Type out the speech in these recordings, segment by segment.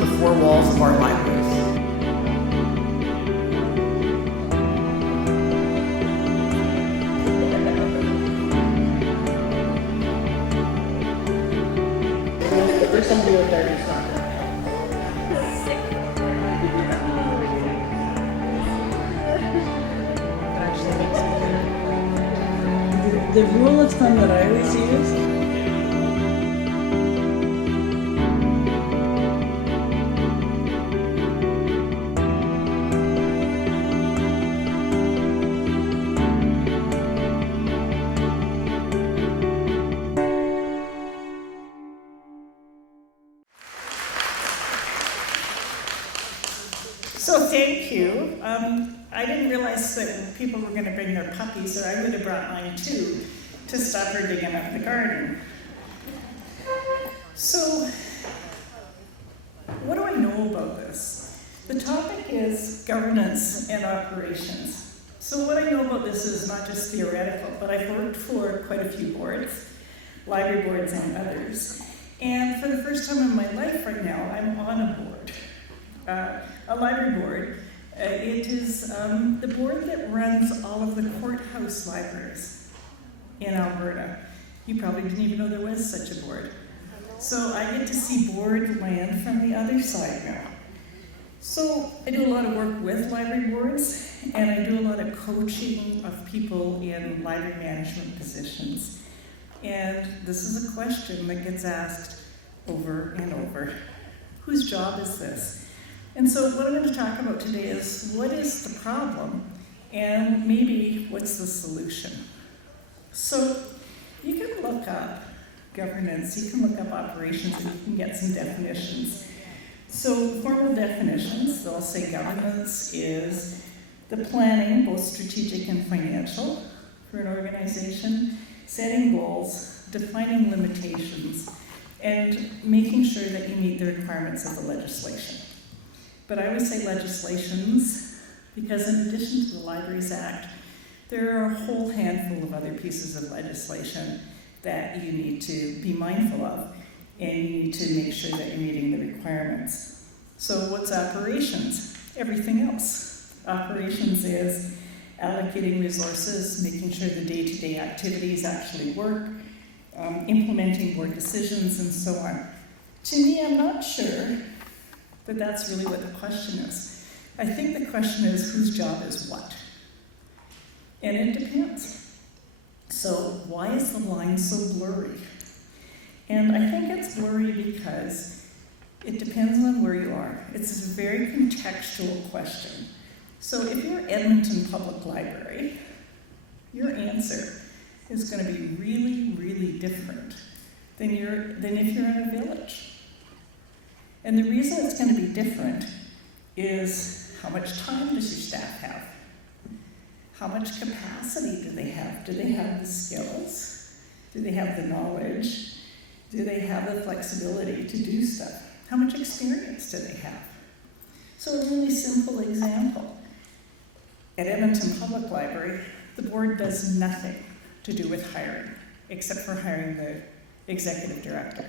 the four walls of our libraries. There's somebody out there who's not. The rule of thumb that I always use. So thank you. I didn't realize that people were going to bring their puppies, or I would have brought mine too, to stop her digging up the garden. So, what do I know about this? The topic is governance and operations. So what I know about this is not just theoretical, but I've worked for quite a few boards, library boards and others. And for the first time in my life right now, I'm on a board. A library board. It is the board that runs all of the courthouse libraries in Alberta. You probably didn't even know there was such a board. So I get to see board land from the other side now. So I do a lot of work with library boards, and I do a lot of coaching of people in library management positions. And this is a question that gets asked over and over. Whose job is this? And so what I'm going to talk about today is what is the problem and maybe what's the solution. So you can look up governance, you can look up operations, and you can get some definitions. So formal definitions, they'll say governance is the planning, both strategic and financial, for an organization, setting goals, defining limitations, and making sure that you meet the requirements of the legislation. But I always say legislations because in addition to the Libraries Act, there are a whole handful of other pieces of legislation that you need to be mindful of, and you need to make sure that you're meeting the requirements. So what's operations? Everything else. Operations is allocating resources, making sure the day-to-day activities actually work, implementing board decisions, and so on. To me, I'm not sure that that's really what the question is. I think the question is whose job is what? And it depends. So why is the line so blurry? And I think it's blurry because it depends on where you are. It's a very contextual question. So if you're Edmonton Public Library, your answer is going to be really, really different than if you're in a village. And the reason it's going to be different is how much time does your staff have? How much capacity do they have? Do they have the skills? Do they have the knowledge? Do they have the flexibility to do stuff? How much experience do they have? So a really simple example. At Edmonton Public Library, the board does nothing to do with hiring, except for hiring the executive director.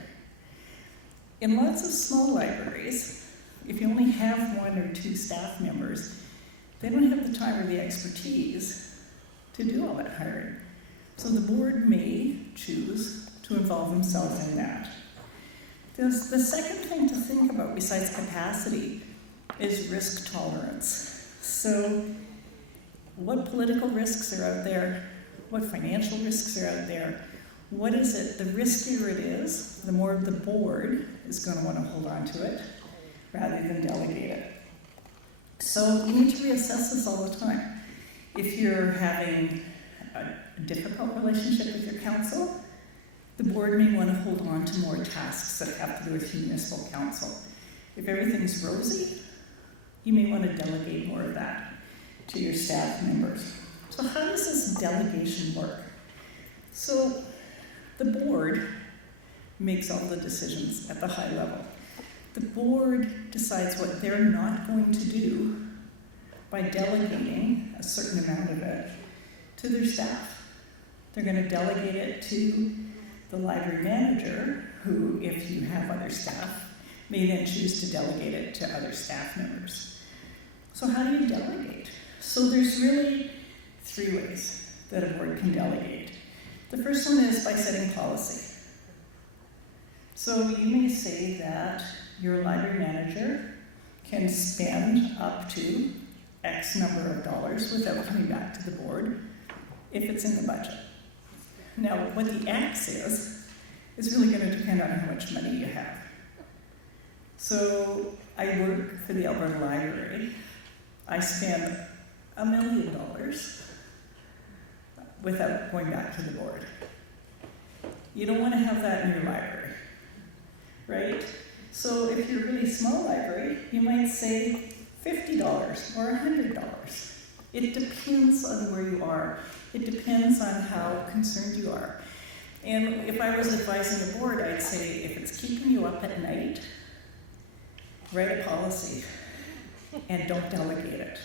In lots of small libraries, if you only have one or two staff members, they don't have the time or the expertise to do all that hiring. So the board may choose to involve themselves in that. The second thing to think about besides capacity is risk tolerance. So what political risks are out there? What financial risks are out there? What is it? The riskier it is, the more the board is going to want to hold on to it rather than delegate it. So you need to reassess this all the time. If you're having a difficult relationship with your council, the board may want to hold on to more tasks that have to do with municipal council. If everything's rosy, you may want to delegate more of that to your staff members. So how does this delegation work? So the board makes all the decisions at the high level. The board decides what they're not going to do by delegating a certain amount of it to their staff. They're going to delegate it to the library manager, who, if you have other staff, may then choose to delegate it to other staff members. So how do you delegate? So there's really 3 ways that a board can delegate. The first one is by setting policy. So you may say that your library manager can spend up to X number of dollars without coming back to the board if it's in the budget. Now, what the X is really going to depend on how much money you have. So I work for the Alberta Library. I spend $1 million without going back to the board. You don't want to have that in your library, right? So if you're a really small library, you might say $50 or $100. It depends on where you are. It depends on how concerned you are. And if I was advising a board, I'd say if it's keeping you up at night, write a policy and don't delegate it.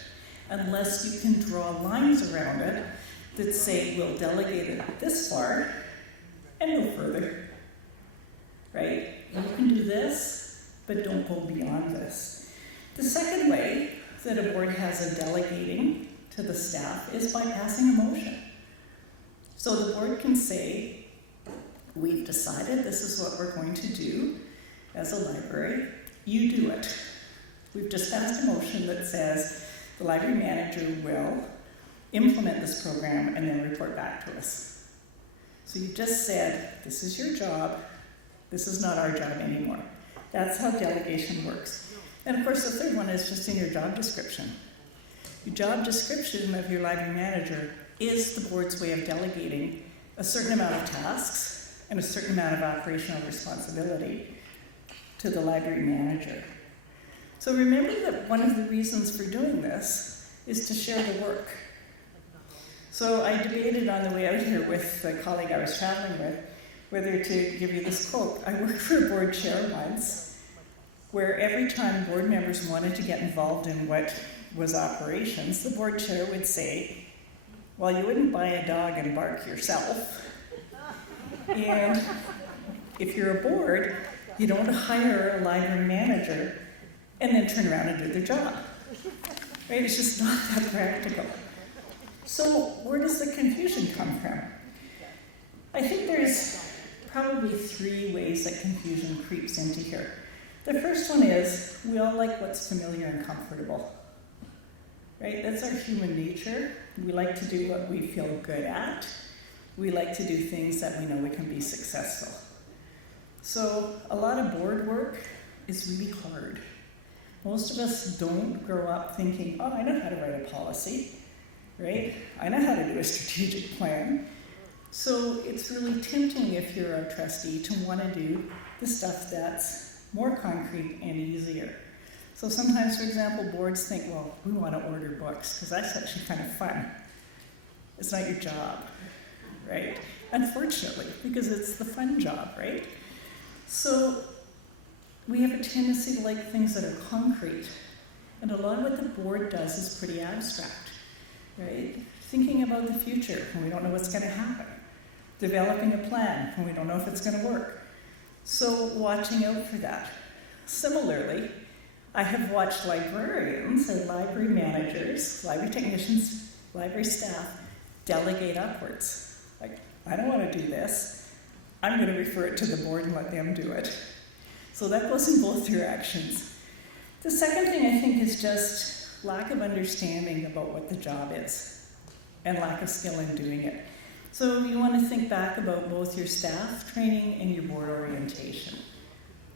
Unless you can draw lines around it that say we'll delegate it this far and no further, right? You can do this, but don't go beyond this. The second way that a board has of delegating to the staff is by passing a motion. So the board can say, we've decided this is what we're going to do as a library. You do it. We've just passed a motion that says the library manager will implement this program and then report back to us. So you just said, this is your job. This is not our job anymore. That's how delegation works. And of course, the third one is just in your job description. Your job description of your library manager is the board's way of delegating a certain amount of tasks and a certain amount of operational responsibility to the library manager. So remember that one of the reasons for doing this is to share the work. So I debated on the way out here with the colleague I was traveling with whether to give you this quote. I worked for a board chair once where every time board members wanted to get involved in what was operations, the board chair would say, well, you wouldn't buy a dog and bark yourself. And if you're a board, you don't hire a library manager and then turn around and do their job. Right? It's just not that practical. So where does the confusion come from? I think there's probably 3 ways that confusion creeps into here. The first one is we all like what's familiar and comfortable. Right? That's our human nature. We like to do what we feel good at. We like to do things that we know we can be successful. So a lot of board work is really hard. Most of us don't grow up thinking, oh, I know how to write a policy, right? I know how to do a strategic plan. So it's really tempting if you're a trustee to want to do the stuff that's more concrete and easier. So sometimes, for example, boards think, well, we want to order books because that's actually kind of fun. It's not your job, right? Unfortunately, because it's the fun job, right? So we have a tendency to like things that are concrete. And a lot of what the board does is pretty abstract, right? Thinking about the future when we don't know what's going to happen. Developing a plan when we don't know if it's going to work. So watching out for that. Similarly, I have watched librarians and library managers, library technicians, library staff delegate upwards. Like, I don't want to do this. I'm going to refer it to the board and let them do it. So that goes in both directions. The second thing I think is just lack of understanding about what the job is and lack of skill in doing it. So you want to think back about both your staff training and your board orientation.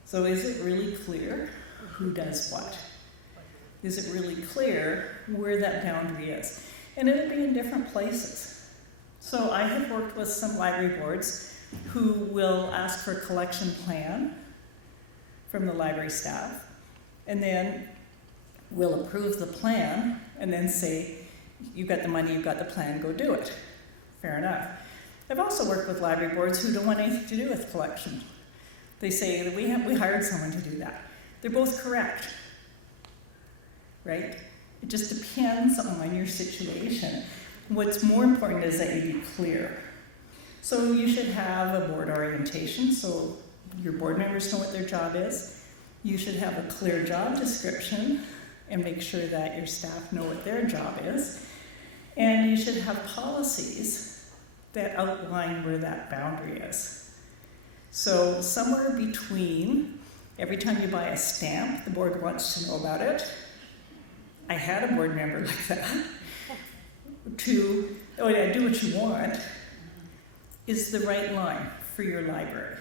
So is it really clear who does what? Is it really clear where that boundary is? And it'll be in different places. So I have worked with some library boards who will ask for a collection plan from the library staff, and then we'll approve the plan and then say, you've got the money, you've got the plan, go do it. Fair enough. I've also worked with library boards who don't want anything to do with collection. They say that we hired someone to do that. They're both correct, right? It just depends on your situation. What's more important is that you be clear. So you should have a board orientation so your board members know what their job is. You should have a clear job description and make sure that your staff know what their job is. And you should have policies that outline where that boundary is. So somewhere between, every time you buy a stamp, the board wants to know about it. I had a board member like that. To, oh yeah, do what you want, is the right line for your library.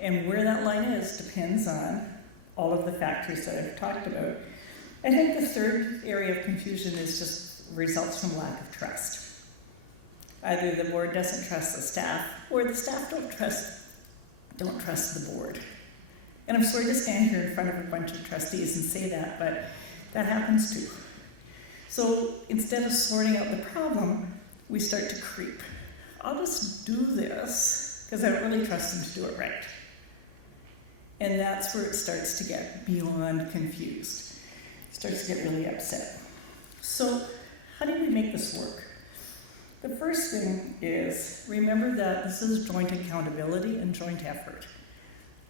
And where that line is depends on all of the factors that I've talked about. I think the third area of confusion is just results from lack of trust. Either the board doesn't trust the staff, or the staff don't trust the board. And I'm sorry to stand here in front of a bunch of trustees and say that, but that happens too. So instead of sorting out the problem, we start to creep. I'll just do this because I don't really trust them to do it right. And that's where it starts to get beyond confused. It starts to get really upset. So how do we make this work? The first thing is remember that this is joint accountability and joint effort.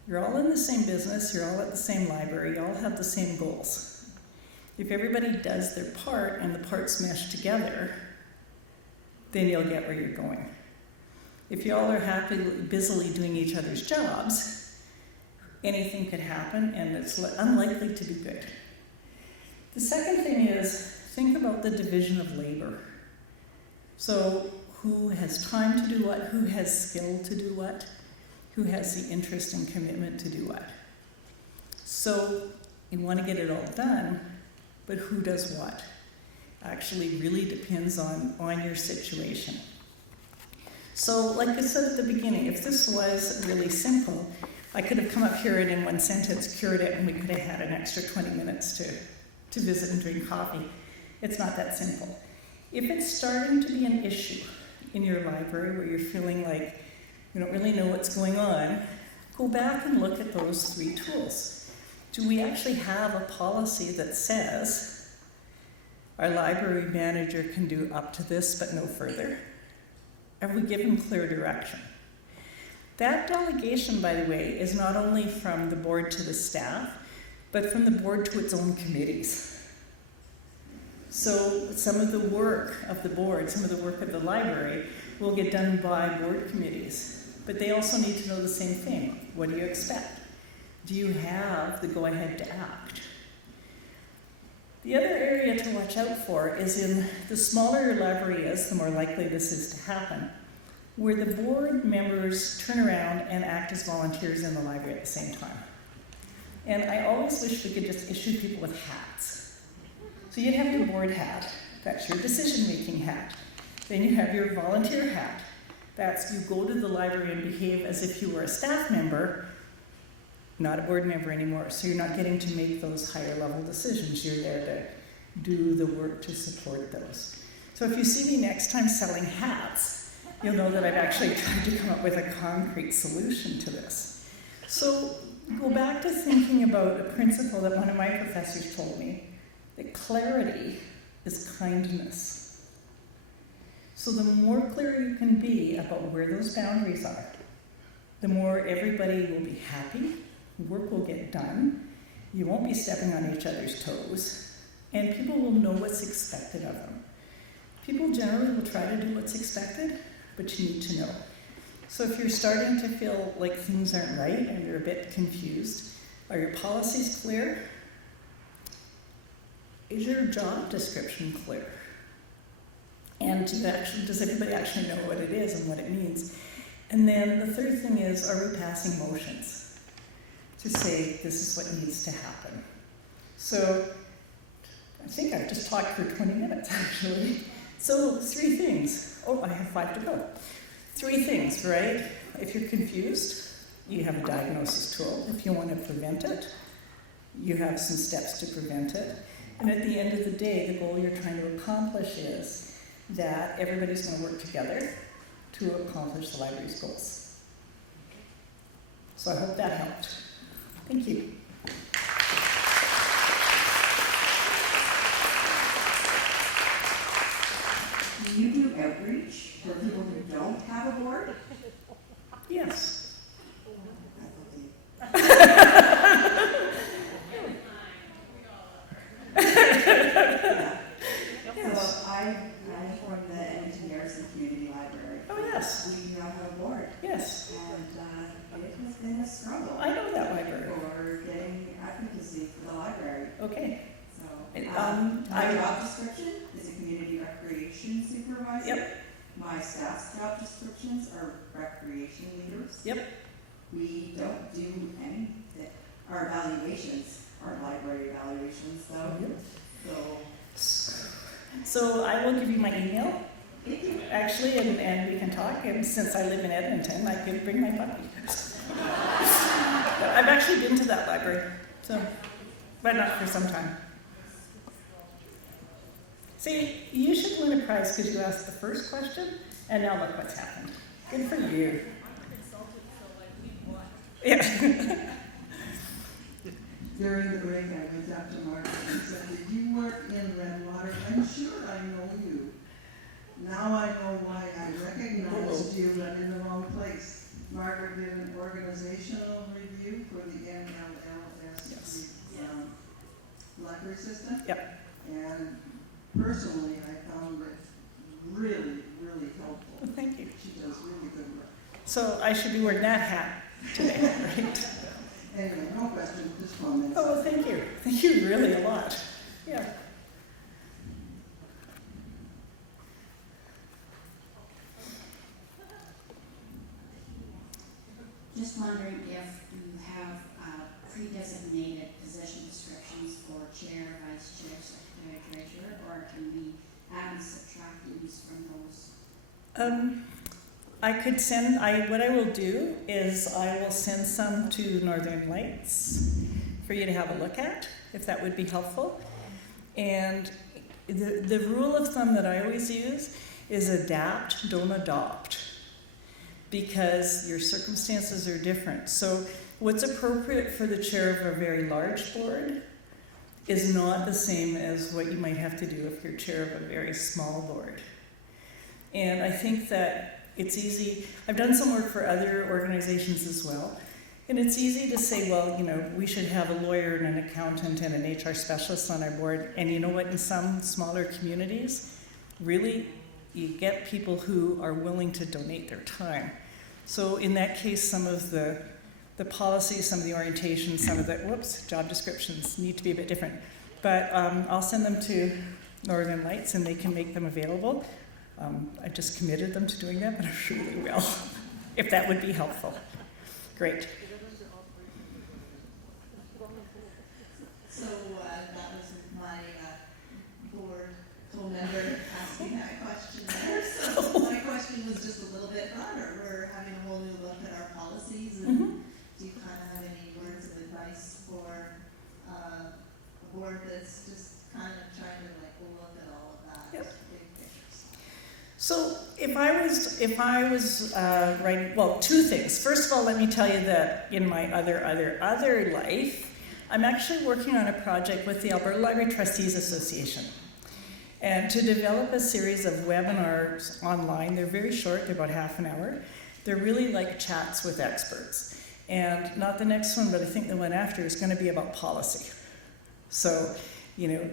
You're all in the same business, you're all at the same library, you all have the same goals. If everybody does their part and the parts mesh together, then you'll get where you're going. If you all are busily doing each other's jobs, anything could happen and it's unlikely to be good. The second thing is think about the division of labor. So who has time to do what, who has skill to do what, who has the interest and commitment to do what. So you want to get it all done, but who does what? Actually really depends on your situation. So like I said at the beginning, if this was really simple, I could have come up here and in one sentence cured it and we could have had an extra 20 minutes to visit and drink coffee. It's not that simple. If it's starting to be an issue in your library where you're feeling like you don't really know what's going on, go back and look at those 3 tools. Do we actually have a policy that says our library manager can do up to this but no further? Have we given clear direction? That delegation, by the way, is not only from the board to the staff, but from the board to its own committees. So some of the work of the board, some of the work of the library will get done by board committees, but they also need to know the same thing. What do you expect? Do you have the go-ahead to act? The other area to watch out for is in the smaller your library is, the more likely this is to happen, where the board members turn around and act as volunteers in the library at the same time. And I always wish we could just issue people with hats. So you'd have your board hat, that's your decision-making hat. Then you have your volunteer hat. That's you go to the library and behave as if you were a staff member, not a board member anymore. So you're not getting to make those higher level decisions. You're there to do the work to support those. So if you see me next time selling hats, you'll know that I've actually tried to come up with a concrete solution to this. So go back to thinking about a principle that one of my professors told me, that clarity is kindness. So the more clear you can be about where those boundaries are, the more everybody will be happy, work will get done, you won't be stepping on each other's toes, and people will know what's expected of them. People generally will try to do what's expected, but you need to know. So if you're starting to feel like things aren't right and you're a bit confused, are your policies clear? Is your job description clear? And does everybody actually know what it is and what it means? And then the third thing is, are we passing motions to say this is what needs to happen? So I think I've just talked for 20 minutes actually. So 3 things. Oh, I have 5 to go. 3 things, right? If you're confused, you have a diagnosis tool. If you want to prevent it, you have some steps to prevent it. And at the end of the day, the goal you're trying to accomplish is that everybody's going to work together to accomplish the library's goals. So I hope that helped. Thank you. Do you do outreach for people who don't have a board? Yes. I thought they I'm from the Edmonton Garrison Community Library. Oh, yes, We now have a board, yes. and it has been a struggle I know that library. for getting advocacy for the library. Okay. So, my I, job description is a community recreation supervisor. Yep. My staff's job descriptions are recreation leaders. Yep. We don't do any, our evaluations are library evaluations though, so. so I will give you my email, Thank you. actually, and we can talk. And since I live in Edmonton, I can bring my puppy. But I've actually been to that library, so, but not for some time. See, you should win a prize because you asked the first question, and now look what's happened. Good for you. Yeah. During the break, I went up to Margaret and said, "Did you work in Redwater?" "I'm sure I know you." Now I know why I recognized you, but in the wrong place. Margaret did an organizational review for the NLLS Yes. library system. Yep. And personally, I found it really, really helpful. Well, thank you. She does really good work. So I should be wearing that hat today, right? Anyway, no question, just comments. Oh, well, thank you. Thank you really a lot. Yeah. Just wondering if you have pre-designated position descriptions for chair, vice chair, secretary, treasurer, or can we add and subtract these from those? I could send, what I will do is I will send some to Northern Lights for you to have a look at, if that would be helpful. And the rule of thumb that I always use is adapt, don't adopt, because your circumstances are different. So what's appropriate for the chair of a very large board is not the same as what you might have to do if you're chair of a very small board. And I think that it's easy. I've done some work for other organizations as well. And it's easy to say, well, you know, we should have a lawyer and an accountant and an HR specialist on our board. And you know what, in some smaller communities, really, you get people who are willing to donate their time. So in that case, some of the policies, some of the orientation, some of the, job descriptions need to be a bit different. But I'll send them to Northern Lights and they can make them available. I just committed them to doing that, but I'm sure they will, if that would be helpful. Great. So that was my board co-member asking that question there. So my question was just a little bit broader. We're having a whole new look at our policies, and do you kind of have any words of advice for a board that's just kind of trying to like look at all of that? Yep. Big pictures. So if I was writing, well, two things. First of all, let me tell you that in my other life, I'm actually working on a project with the Alberta Library Trustees Association. And to develop a series of webinars online, they're very short, they're about half an hour. They're really like chats with experts. And not the next one, but I think the one after is going to be about policy. So, you know,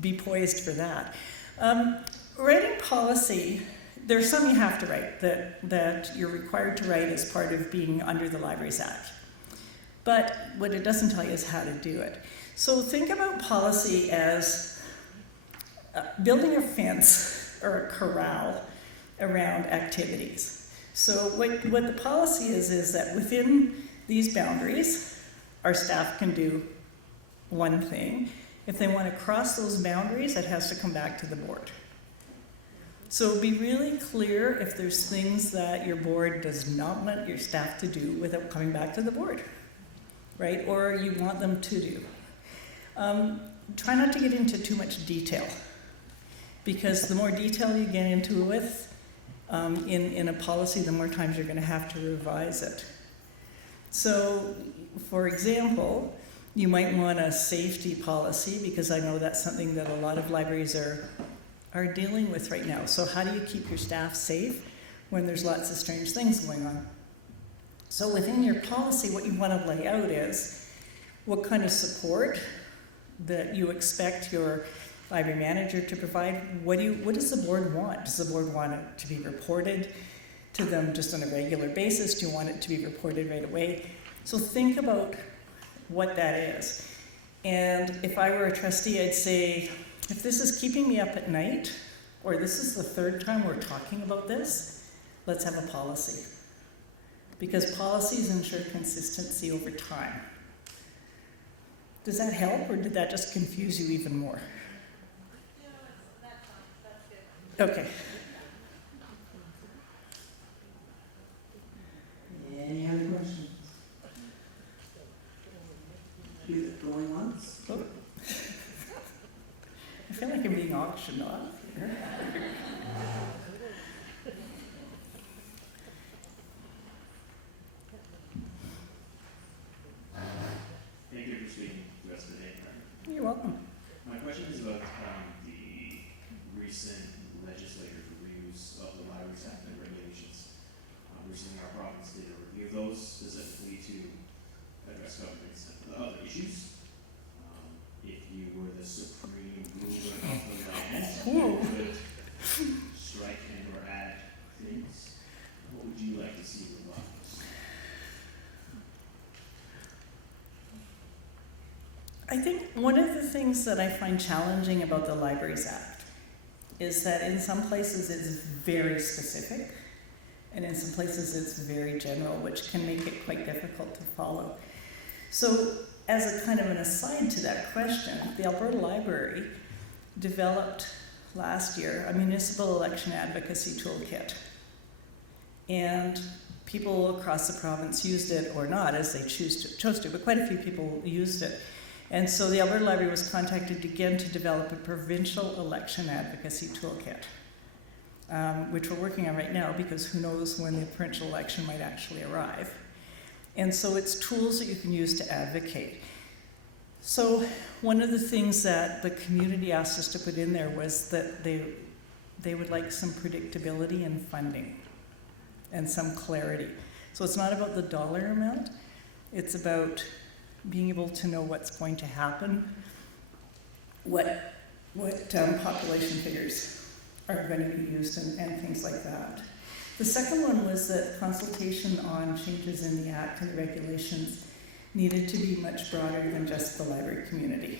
be poised for that. Writing policy, there's some you have to write that you're required to write as part of being under the Libraries Act. But what it doesn't tell you is how to do it. So think about policy as building a fence or a corral around activities. So what the policy is that within these boundaries, our staff can do one thing. If they want to cross those boundaries, it has to come back to the board. So be really clear if there's things that your board does not want your staff to do without coming back to the board, right? Or you want them to do. Try not to get into too much detail, because the more detail you get into with in a policy, the more times you're going to have to revise it. So, for example, you might want a safety policy, because I know that's something that a lot of libraries are dealing with right now. So how do you keep your staff safe when there's lots of strange things going on? So within your policy, what you want to lay out is what kind of support that you expect your library manager to provide. What does the board want? Does the board want it to be reported to them just on a regular basis? Do you want it to be reported right away? So think about what that is. And if I were a trustee, I'd say, if this is keeping me up at night, or this is the third time we're talking about this, let's have a policy. Because policies ensure consistency over time. Does that help, or did that just confuse you even more? Okay. Any other questions? Going once? Oh. I feel like I'm being auctioned off here. Thank you for speaking to us today, Margaret. You're welcome. My question is about the recent legislative reviews of the Libraries Act and regulations. Recently, our province did a review of those specifically to address government's other issues. If you were the supreme ruler of the land, you could strike and or add things. What would you like to see revised? I think one of the things that I find challenging about the Libraries Act is that in some places it's very specific, and in some places it's very general, which can make it quite difficult to follow. So, as a kind of an aside to that question, the Alberta Library developed last year a municipal election advocacy toolkit. And people across the province used it or not, as they chose to, but quite a few people used it. And so the Alberta Library was contacted again to develop a provincial election advocacy toolkit, which we're working on right now because who knows when the provincial election might actually arrive. And so it's tools that you can use to advocate. So one of the things that the community asked us to put in there was that they would like some predictability in funding and some clarity. So it's not about the dollar amount, it's about being able to know what's going to happen, what population figures are going to be used and things like that. The second one was that consultation on changes in the Act and the regulations needed to be much broader than just the library community,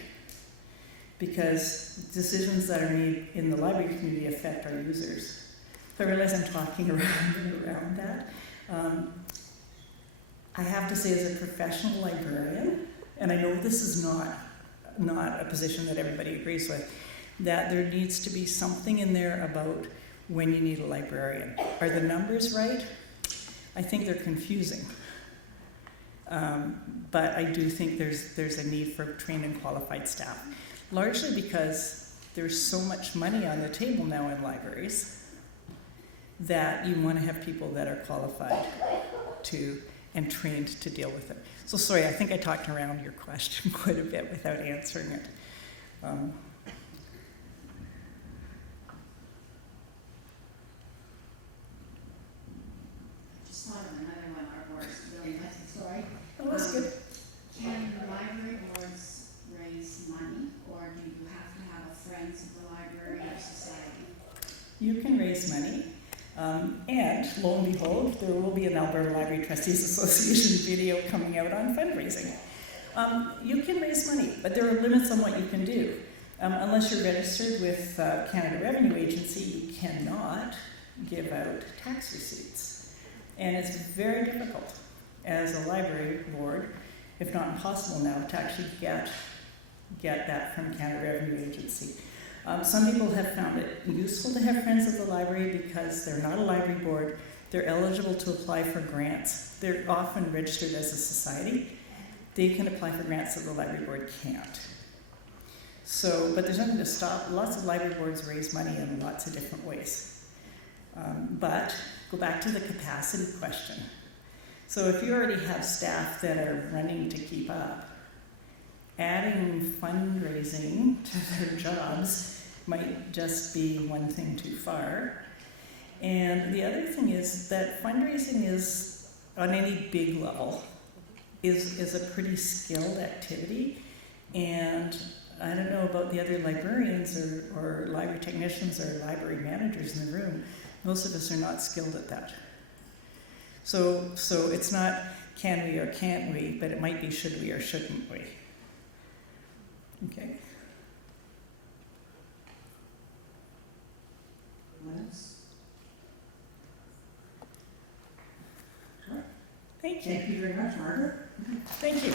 because decisions that are made in the library community affect our users. So I realize I'm talking around that. I have to say, as a professional librarian, and I know this is not a position that everybody agrees with, that there needs to be something in there about when you need a librarian. Are the numbers right? I think they're confusing. But I do think there's a need for trained and qualified staff, largely because there's so much money on the table now in libraries that you want to have people that are qualified to and trained to deal with it. So sorry, I think I talked around your question quite a bit without answering it. Just thought of another one, our boards really like the story. Oh, that's good. Can library boards raise money, or do you have to have a Friends of the Library or Society? You can raise money. And lo and behold, there will be an Alberta Library Trustees Association video coming out on fundraising. You can raise money, but there are limits on what you can do. Unless you're registered with Canada Revenue Agency, you cannot give out tax receipts. And it's very difficult as a library board, if not impossible now, to actually get that from Canada Revenue Agency. Some people have found it useful to have Friends of the Library because they're not a library board. They're eligible to apply for grants. They're often registered as a society. They can apply for grants that the library board can't. So, but there's nothing to stop. Lots of library boards raise money in lots of different ways. But go back to the capacity question. So if you already have staff that are running to keep up, adding fundraising to their jobs might just be one thing too far. And the other thing is that fundraising is, on any big level, is a pretty skilled activity. And I don't know about the other librarians or library technicians or library managers in the room. Most of us are not skilled at that. So it's not can we or can't we, but it might be should we or shouldn't we. Okay. What else? Thank you. Thank you very much, Margaret. Thank you.